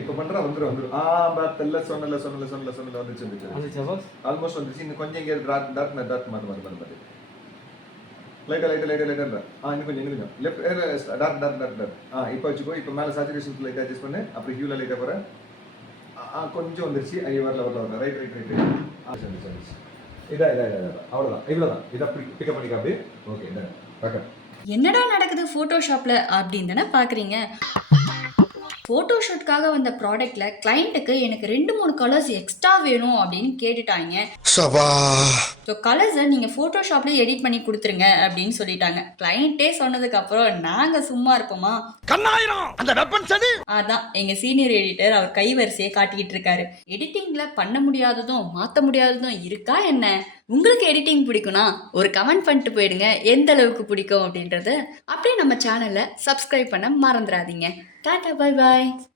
இப்போ பண்ற வந்துரும் பார்த்தல்ல சொன்னல வந்துச்சு ஆல்மோஸ்ட் வந்துச்சு. இன்னும் கொஞ்சம் இங்கே டார்க் மாத்து லைட்டா இன்னும் கொஞ்சம் லெஃப்ட் டார்க் இப்போ வச்சுக்கோ. இப்போ மேலே சேச்சுரேஷன் லைட்டா அட்ஜஸ்ட் பண்ணு. அப்புறம் ஹியூல லைட்டா போற கொஞ்சம் வந்துருச்சு. வரல ரைட் வந்துச்சு. இதா அவ்வளோதான். இவ்வளோதான். இதை பிக்கப் பண்ணிக்க அப்படி. ஓகே பக்கம். என்னடா நடக்குது ஃபோட்டோஷாப்பில் அப்படின்னு தானே பார்க்குறீங்க. ஃபோட்டோஷூட்காக வந்த ப்ராடக்ட்டில் கிளைண்ட்டுக்கு எனக்கு 2-3 கலர்ஸ் எக்ஸ்ட்ரா வேணும் அப்படின்னு கேட்டுட்டாங்க. ஸோ கலர்ஸை நீங்கள் ஃபோட்டோஷாப்லேயே எடிட் பண்ணி கொடுத்துருங்க அப்படின்னு சொல்லிட்டாங்க. கிளைண்ட்டே சொன்னதுக்கப்புறம் நாங்கள் சும்மா இருப்போமா? அதான் எங்கள் சீனியர் எடிட்டர் அவர் கைவரிசையை காட்டிக்கிட்டு இருக்காரு. எடிட்டிங்கில் பண்ண முடியாததும் மாற்ற முடியாததும் இருக்கா என்ன? உங்களுக்கு எடிட்டிங் பிடிக்கும்னா ஒரு கமெண்ட் பண்ணிட்டு போயிடுங்க எந்த அளவுக்கு பிடிக்கும் அப்படின்றது. அப்படியே நம்ம சேனலை சப்ஸ்கிரைப் பண்ண மறந்துடாதீங்க. Tata bye bye.